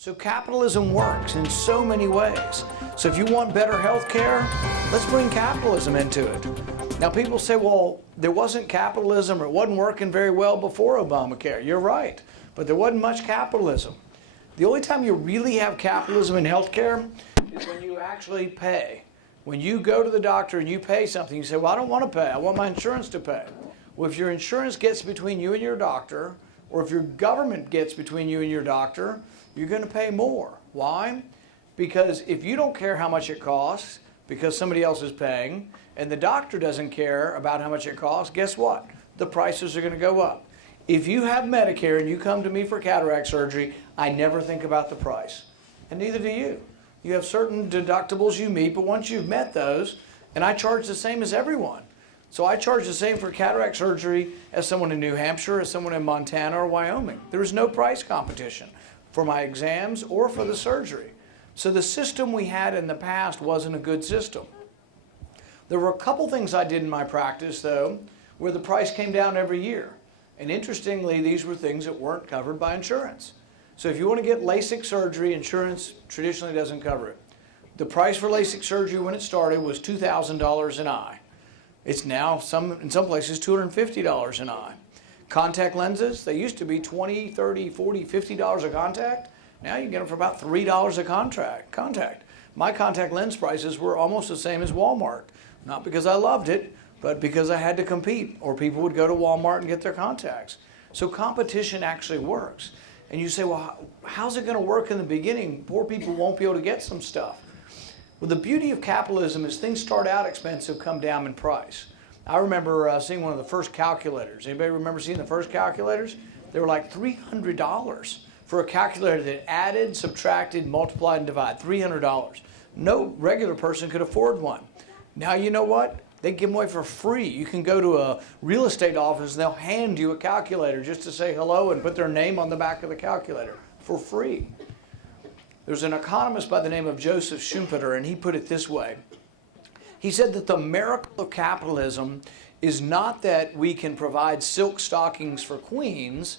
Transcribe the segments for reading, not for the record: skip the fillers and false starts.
So capitalism works in so many ways. So if you want better health care, let's bring capitalism into it. Now people say, well, there wasn't capitalism or it wasn't working very well before Obamacare. You're right, but there wasn't much capitalism. The only time you really have capitalism in health care is when you actually pay. When you go to the doctor and you pay something, you say, well, I don't want to pay. I want my insurance to pay. Well, if your insurance gets between you and your doctor, or if your government gets between you and your doctor, you're going to pay more. Why? Because if you don't care how much it costs, because somebody else is paying, and the doctor doesn't care about how much it costs, guess what? The prices are going to go up. If you have Medicare and you come to me for cataract surgery, I never think about the price. And neither do you. You have certain deductibles you meet, but once you've met those, and I charge the same as everyone. So I charge the same for cataract surgery as someone in New Hampshire, as someone in Montana or Wyoming. There is no price competition for my exams or for the surgery. So the system we had in the past wasn't a good system. There were a couple things I did in my practice, though, where the price came down every year. And interestingly, these were things that weren't covered by insurance. So if you want to get LASIK surgery, insurance traditionally doesn't cover it. The price for LASIK surgery when it started was $2,000 an eye. It's now, in some places, $250 an eye. Contact lenses, they used to be $20, $30, $40, $50 a contact. Now you can get them for about $3 a contact. My contact lens prices were almost the same as Walmart. Not because I loved it, but because I had to compete, or people would go to Walmart and get their contacts. So competition actually works. And you say, well, how's it going to work in the beginning? Poor people won't be able to get some stuff. Well, the beauty of capitalism is things start out expensive, come down in price. I remember seeing one of the first calculators. Anybody remember seeing the first calculators? They were like $300 for a calculator that added, subtracted, multiplied, and divided. $300. No regular person could afford one. Now you know what? They give them away for free. You can go to a real estate office and they'll hand you a calculator just to say hello and put their name on the back of the calculator for free. There's an economist by the name of Joseph Schumpeter, and he put it this way. He said that the miracle of capitalism is not that we can provide silk stockings for queens,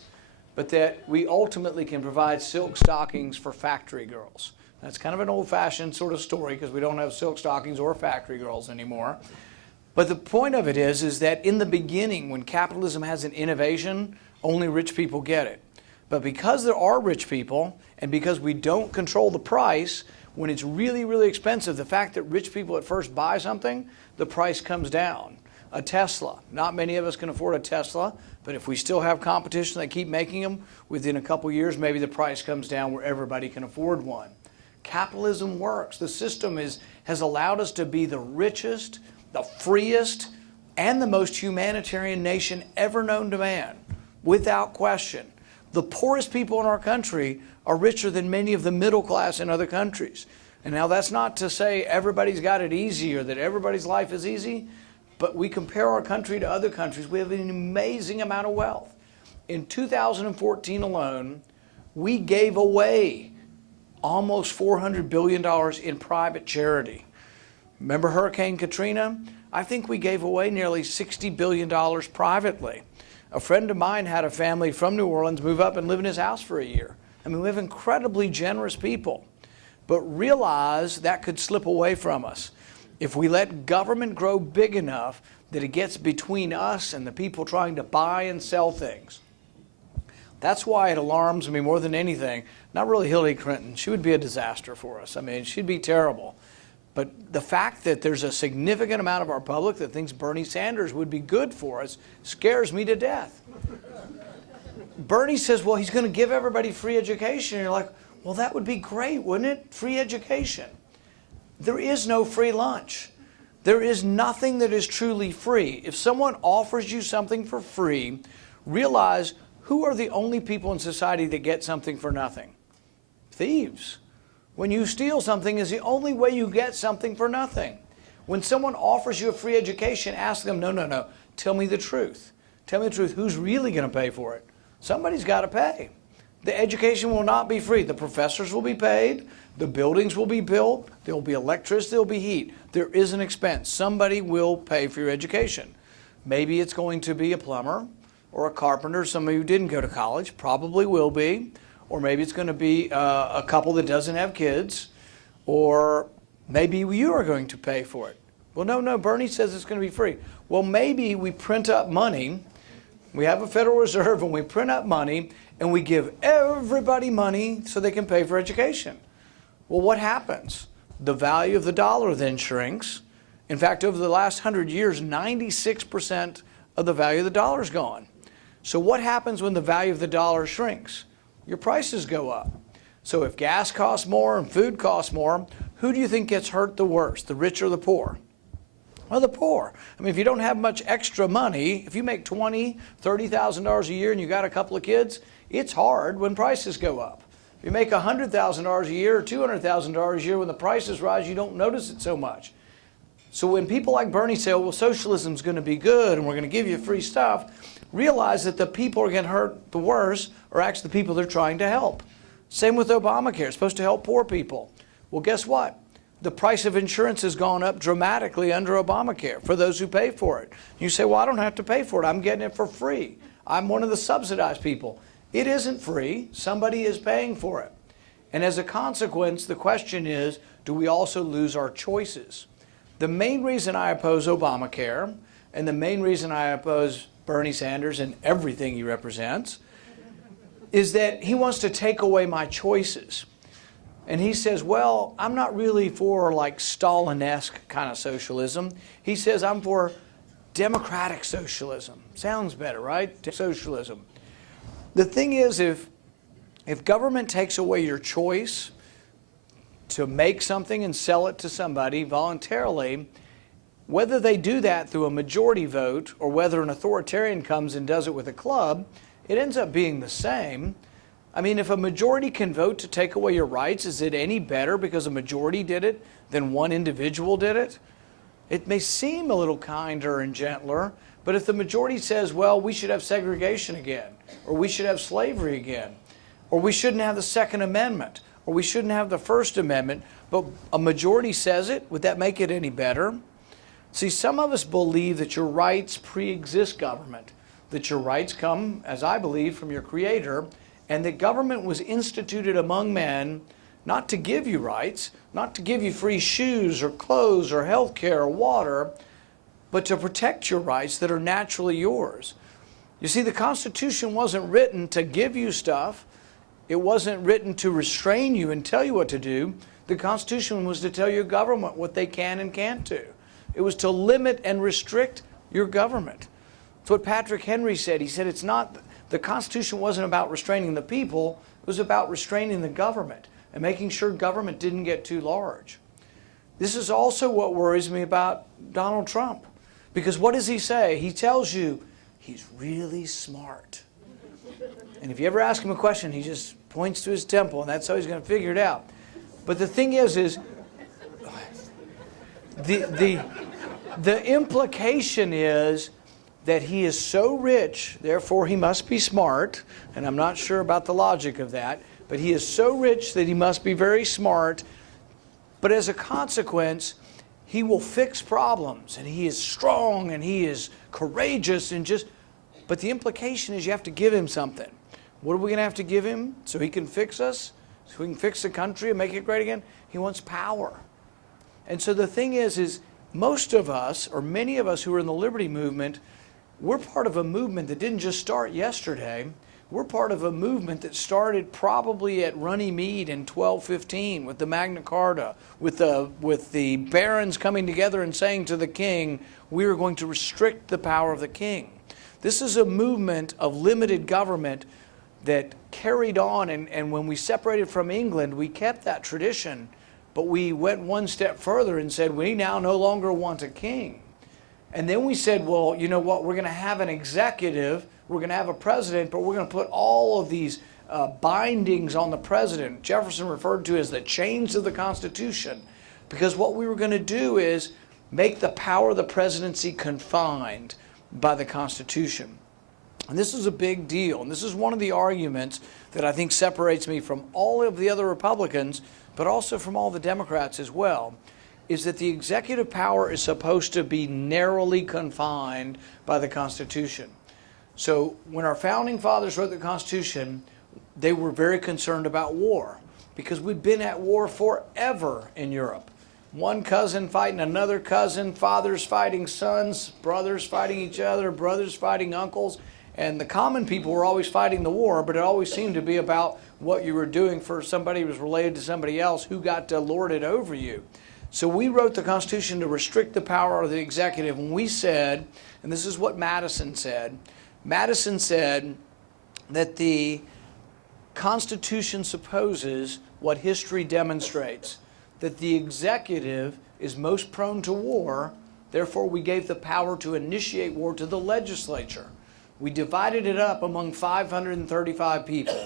but that we ultimately can provide silk stockings for factory girls. That's kind of an old-fashioned sort of story because we don't have silk stockings or factory girls anymore. But the point of it is that in the beginning, when capitalism has an innovation, only rich people get it. But because there are rich people, and because we don't control the price, when it's really, really expensive, the fact that rich people at first buy something, the price comes down. A Tesla. Not many of us can afford a Tesla, but if we still have competition, they keep making them, within a couple years, maybe the price comes down where everybody can afford one. Capitalism works. The system has allowed us to be the richest, the freest, and the most humanitarian nation ever known to man, without question. The poorest people in our country are richer than many of the middle class in other countries. And now that's not to say everybody's got it easy or that everybody's life is easy, but we compare our country to other countries. We have an amazing amount of wealth. In 2014 alone, we gave away almost $400 billion in private charity. Remember Hurricane Katrina? I think we gave away nearly $60 billion privately. A friend of mine had a family from New Orleans move up and live in his house for a year. I mean, we have incredibly generous people, but realize that could slip away from us. If we let government grow big enough that it gets between us and the people trying to buy and sell things. That's why it alarms me more than anything. Not really Hillary Clinton. She would be a disaster for us. I mean, she'd be terrible. But the fact that there's a significant amount of our public that thinks Bernie Sanders would be good for us scares me to death. Bernie says, well, he's going to give everybody free education. And you're like, well, that would be great, wouldn't it? Free education. There is no free lunch. There is nothing that is truly free. If someone offers you something for free, realize who are the only people in society that get something for nothing? Thieves. When you steal something is the only way you get something for nothing. When someone offers you a free education, ask them, no, tell me the truth. Tell me the truth. Who's really going to pay for it? Somebody's got to pay. The education will not be free. The professors will be paid. The buildings will be built. There will be electricity. There will be heat. There is an expense. Somebody will pay for your education. Maybe it's going to be a plumber or a carpenter. Some of you didn't go to college. Probably will be. or maybe it's going to be a couple that doesn't have kids, or maybe you are going to pay for it. Well, no, Bernie says it's going to be free. Well, maybe we print up money. We have a Federal Reserve and we print up money and we give everybody money so they can pay for education. Well, what happens? The value of the dollar then shrinks. In fact, over the last 100 years, 96% of the value of the dollar is gone. So what happens when the value of the dollar shrinks? Your prices go up. So if gas costs more and food costs more, who do you think gets hurt the worst, the rich or the poor? Well, the poor. I mean, if you don't have much extra money, if you make $20,000, $30,000 a year and you got a couple of kids, it's hard when prices go up. If you make $100,000 a year or $200,000 a year, when the prices rise, you don't notice it so much. So when people like Bernie say, oh, well, socialism's going to be good and we're going to give you free stuff, realize that the people who are getting hurt the worst are actually the people they're trying to help. Same with Obamacare. It's supposed to help poor people. Well, guess what? The price of insurance has gone up dramatically under Obamacare for those who pay for it. You say, well, I don't have to pay for it. I'm getting it for free. I'm one of the subsidized people. It isn't free. Somebody is paying for it. And as a consequence, the question is, do we also lose our choices? The main reason I oppose Obamacare and the main reason I oppose Bernie Sanders and everything he represents is that he wants to take away my choices. And he says, well, I'm not really for like Stalin-esque kind of socialism. He says, I'm for democratic socialism. Sounds better, right? Socialism. The thing is, if government takes away your choice to make something and sell it to somebody voluntarily, whether they do that through a majority vote or whether an authoritarian comes and does it with a club, it ends up being the same. I mean, if a majority can vote to take away your rights, is it any better because a majority did it than one individual did it? It may seem a little kinder and gentler, but if the majority says, well, we should have segregation again, or we should have slavery again, or we shouldn't have the Second Amendment, or we shouldn't have the First Amendment, but a majority says it, would that make it any better? See, some of us believe that your rights pre-exist government, that your rights come, as I believe, from your Creator, and that government was instituted among men not to give you rights, not to give you free shoes or clothes or health care or water, but to protect your rights that are naturally yours. You see, the Constitution wasn't written to give you stuff. It wasn't written to restrain you and tell you what to do. The Constitution was to tell your government what they can and can't do. It was to limit and restrict your government. That's what Patrick Henry said. He said it's not, the Constitution wasn't about restraining the people, it was about restraining the government and making sure government didn't get too large. This is also what worries me about Donald Trump. Because what does he say? He tells you he's really smart. And if you ever ask him a question, he just points to his temple, and that's how he's going to figure it out. But the thing is the implication is that he is so rich, therefore he must be smart, and I'm not sure about the logic of that, but he is so rich that he must be very smart, but as a consequence, he will fix problems, and he is strong, and he is courageous, but the implication is you have to give him something. What are we going to have to give him so he can fix us, so we can fix the country and make it great again? He wants power. And so the thing is most of us, or many of us who are in the liberty movement, we're part of a movement that didn't just start yesterday. We're part of a movement that started probably at Runnymede in 1215 with the Magna Carta, with the barons coming together and saying to the king, we are going to restrict the power of the king. This is a movement of limited government that carried on, and when we separated from England, we kept that tradition, but we went one step further and said, we now no longer want a king. And then we said, well, you know what, we're going to have an executive, we're going to have a president, but we're going to put all of these bindings on the president. Jefferson referred to as the chains of the Constitution, because what we were going to do is make the power of the presidency confined by the Constitution. And this is a big deal, and this is one of the arguments that I think separates me from all of the other Republicans, but also from all the Democrats as well, is that the executive power is supposed to be narrowly confined by the Constitution. So when our founding fathers wrote the Constitution, they were very concerned about war because we'd been at war forever in Europe. One cousin fighting another cousin, fathers fighting sons, brothers fighting each other, brothers fighting uncles. And the common people were always fighting the war, but it always seemed to be about what you were doing for somebody who was related to somebody else who got to lord it over you. So we wrote the Constitution to restrict the power of the executive. And we said, and this is what Madison said that the Constitution supposes what history demonstrates, that the executive is most prone to war, therefore we gave the power to initiate war to the legislature. We divided it up among 535 people.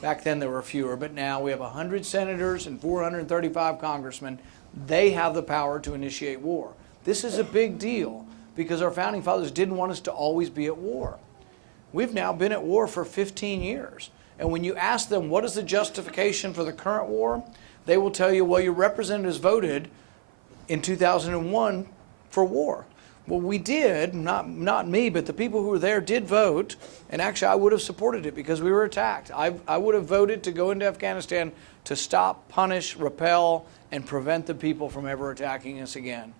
Back then there were fewer, but now we have 100 senators and 435 congressmen. They have the power to initiate war. This is a big deal because our founding fathers didn't want us to always be at war. We've now been at war for 15 years. And when you ask them what is the justification for the current war, they will tell you, well, your representatives voted in 2001 for war. Well, we did, not me, but the people who were there did vote, and actually I would have supported it because we were attacked. I would have voted to go into Afghanistan to stop, punish, repel, and prevent the people from ever attacking us again.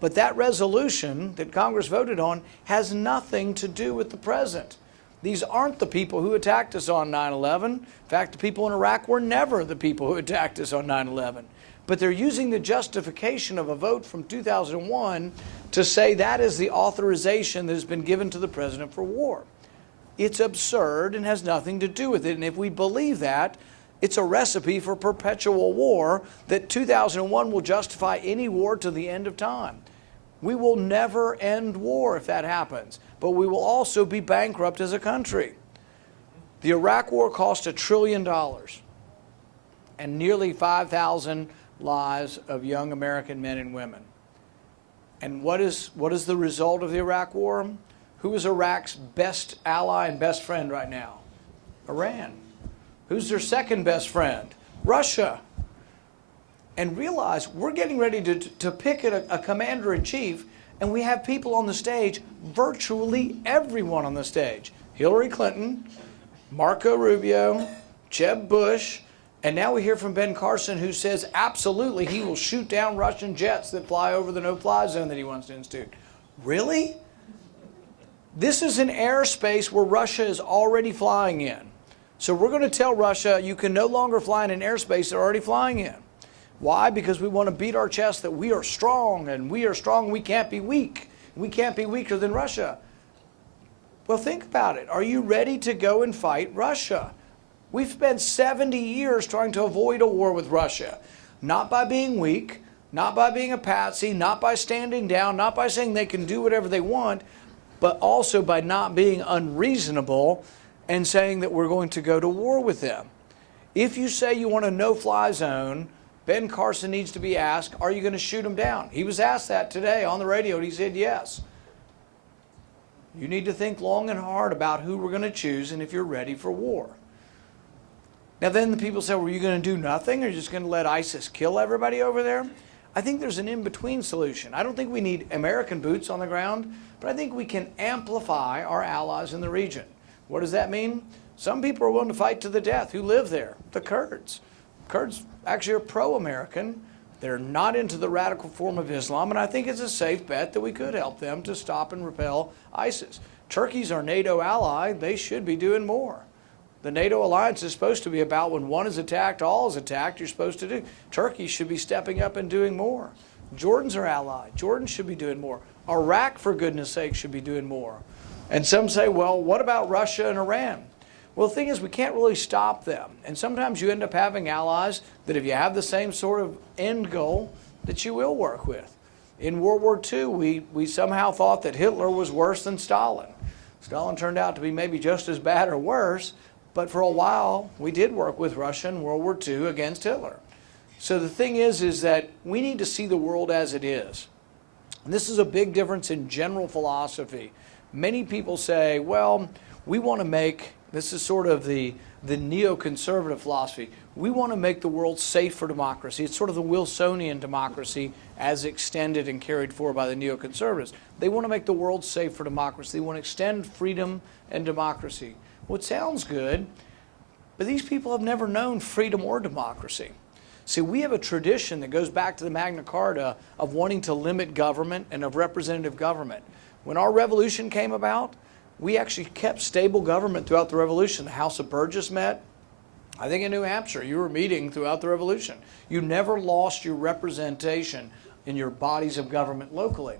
But that resolution that Congress voted on has nothing to do with the present. These aren't the people who attacked us on 9/11. In fact, the people in Iraq were never the people who attacked us on 9/11. But they're using the justification of a vote from 2001 to say that is the authorization that has been given to the president for war. It's absurd and has nothing to do with it. And if we believe that, it's a recipe for perpetual war, that 2001 will justify any war to the end of time. We will never end war if that happens, but we will also be bankrupt as a country. The Iraq War cost $1 trillion and nearly 5,000 lives of young American men and women. And what is the result of the Iraq War? Who is Iraq's best ally and best friend right now? Iran. Who's their second best friend? Russia. And realize we're getting ready to pick a commander-in-chief, and we have people on the stage, virtually everyone on the stage. Hillary Clinton, Marco Rubio, Jeb Bush, and now we hear from Ben Carson, who says absolutely he will shoot down Russian jets that fly over the no-fly zone that he wants to institute. Really? This is an airspace where Russia is already flying in. So we're going to tell Russia you can no longer fly in an airspace they're already flying in. Why? Because we want to beat our chest that we are strong, and we are strong, we can't be weak. We can't be weaker than Russia. Well, think about it. Are you ready to go and fight Russia? We've spent 70 years trying to avoid a war with Russia. Not by being weak, not by being a patsy, not by standing down, not by saying they can do whatever they want, but also by not being unreasonable and saying that we're going to go to war with them. If you say you want a no-fly zone, Ben Carson needs to be asked, are you going to shoot them down? He was asked that today on the radio, and he said yes. You need to think long and hard about who we're going to choose and if you're ready for war. Now then the people say, well, are you going to do nothing, or are you just going to let ISIS kill everybody over there? I think there's an in-between solution. I don't think we need American boots on the ground, but I think we can amplify our allies in the region. What does that mean? Some people are willing to fight to the death who live there, the Kurds. Kurds actually are pro-American. They're not into the radical form of Islam, and I think it's a safe bet that we could help them to stop and repel ISIS. Turkey's our NATO ally. They should be doing more. The NATO alliance is supposed to be about when one is attacked, all is attacked, you're supposed to do. Turkey should be stepping up and doing more. Jordan's our ally. Jordan should be doing more. Iraq, for goodness sake, should be doing more. And some say, well, what about Russia and Iran? Well, the thing is, we can't really stop them. And sometimes you end up having allies that if you have the same sort of end goal, that you will work with. In World War II, we somehow thought that Hitler was worse than Stalin. Stalin turned out to be maybe just as bad or worse, but for a while, we did work with Russia in World War II against Hitler. So the thing is that we need to see the world as it is. And this is a big difference in general philosophy. Many people say, well, we want to make, this is sort of the neoconservative philosophy, we want to make the world safe for democracy. It's sort of the Wilsonian democracy as extended and carried forward by the neoconservatives. They want to make the world safe for democracy. They want to extend freedom and democracy. Well, it sounds good, But these people have never known freedom or democracy. See, we have a tradition that goes back to the Magna Carta of wanting to limit government and of representative government. When our revolution came about, we actually kept stable government throughout the revolution. The House of Burgess met. I think in New Hampshire, you were meeting throughout the revolution. You never lost your representation in your bodies of government locally.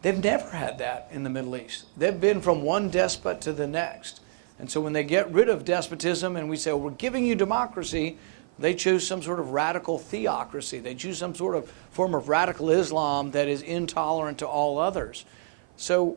They've never had that in the Middle East. They've been from one despot to the next. And so when they get rid of despotism and we say, well, we're giving you democracy, they choose some sort of radical theocracy. They choose some sort of form of radical Islam that is intolerant to all others. So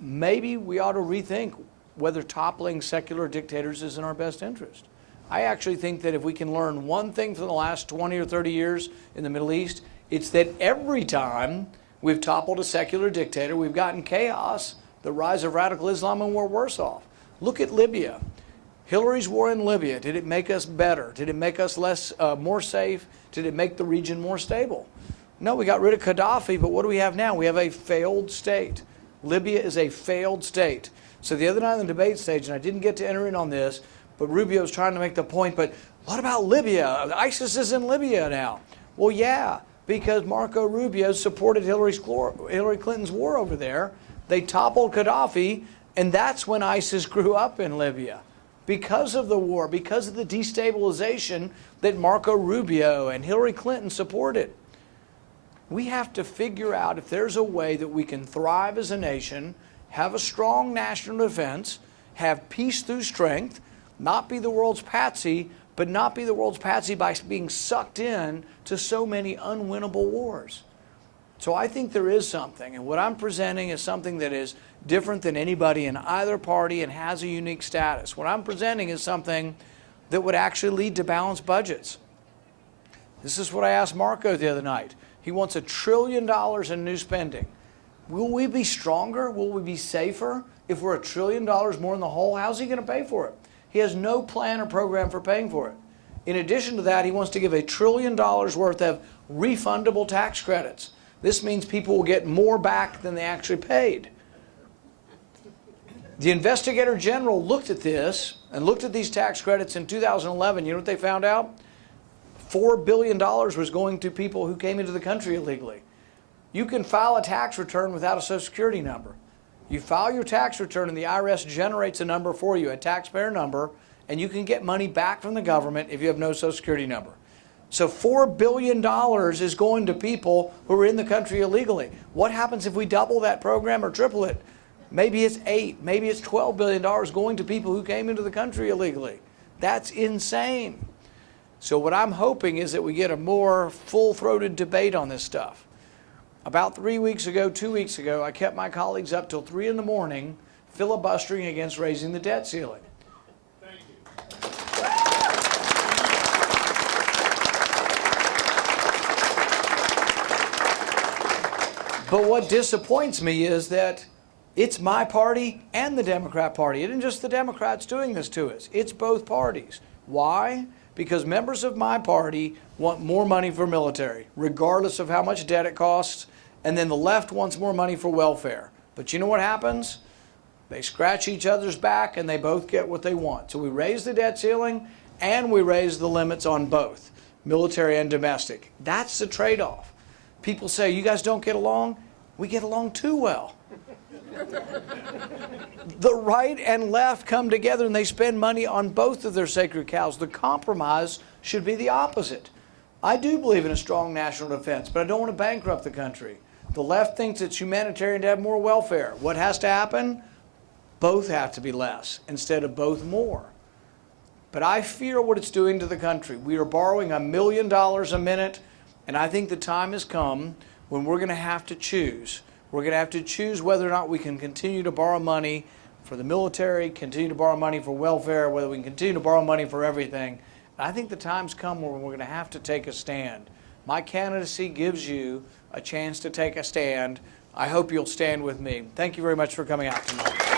maybe we ought to rethink whether toppling secular dictators is in our best interest. I actually think that if we can learn one thing from the last 20 or 30 years in the Middle East, it's that every time we've toppled a secular dictator, we've gotten chaos, the rise of radical Islam, and we're worse off. Look at Libya. Hillary's war in Libya, did it make us better? Did it make us more safe? Did it make the region more stable? No, we got rid of Gaddafi, but what do we have now? We have a failed state. Libya is a failed state. So the other night on the debate stage, and I didn't get to enter in on this, but Rubio was trying to make the point, but what about Libya? ISIS is in Libya now. Well, yeah, because Marco Rubio supported Hillary Clinton's war over there. They toppled Gaddafi, and that's when ISIS grew up in Libya. Because of the war, because of the destabilization that Marco Rubio and Hillary Clinton supported. We have to figure out if there's a way that we can thrive as a nation, have a strong national defense, have peace through strength, not be the world's patsy, but not be the world's patsy by being sucked in to so many unwinnable wars. So I think there is something, and what I'm presenting is something that is different than anybody in either party and has a unique status. What I'm presenting is something that would actually lead to balanced budgets. This is what I asked Marco the other night. He wants $1 trillion in new spending. Will we be stronger? Will we be safer if we're $1 trillion more in the hole? How's he going to pay for it? He has no plan or program for paying for it. In addition to that, he wants to give $1 trillion worth of refundable tax credits. This means people will get more back than they actually paid. The Investigator General looked at this and looked at these tax credits in 2011. You know what they found out? $4 billion was going to people who came into the country illegally. You can file a tax return without a Social Security number. You file your tax return and the IRS generates a number for you, a taxpayer number, and you can get money back from the government if you have no Social Security number. So $4 billion is going to people who are in the country illegally. What happens if we double that program or triple it? Maybe it's $8, maybe it's $12 billion going to people who came into the country illegally. That's insane. So what I'm hoping is that we get a more full-throated debate on this stuff. About 2 weeks ago, I kept my colleagues up till 3 in the morning filibustering against raising the debt ceiling. Thank you. But what disappoints me is that it's my party and the Democrat Party. It isn't just the Democrats doing this to us. It's both parties. Why? Because members of my party want more money for military, regardless of how much debt it costs, and then the left wants more money for welfare. But you know what happens? They scratch each other's back and they both get what they want. So we raise the debt ceiling and we raise the limits on both, military and domestic. That's the trade-off. People say, you guys don't get along? We get along too well. The right and left come together and they spend money on both of their sacred cows. The compromise should be the opposite. I do believe in a strong national defense, but I don't want to bankrupt the country. The left thinks it's humanitarian to have more welfare. What has to happen? Both have to be less instead of both more. But I fear what it's doing to the country. We are borrowing $1 million a minute, and I think the time has come when we're going to have to choose. We're going to have to choose whether or not we can continue to borrow money for the military, continue to borrow money for welfare, whether we can continue to borrow money for everything. And I think the time's come where we're going to have to take a stand. My candidacy gives you a chance to take a stand. I hope you'll stand with me. Thank you very much for coming out tonight.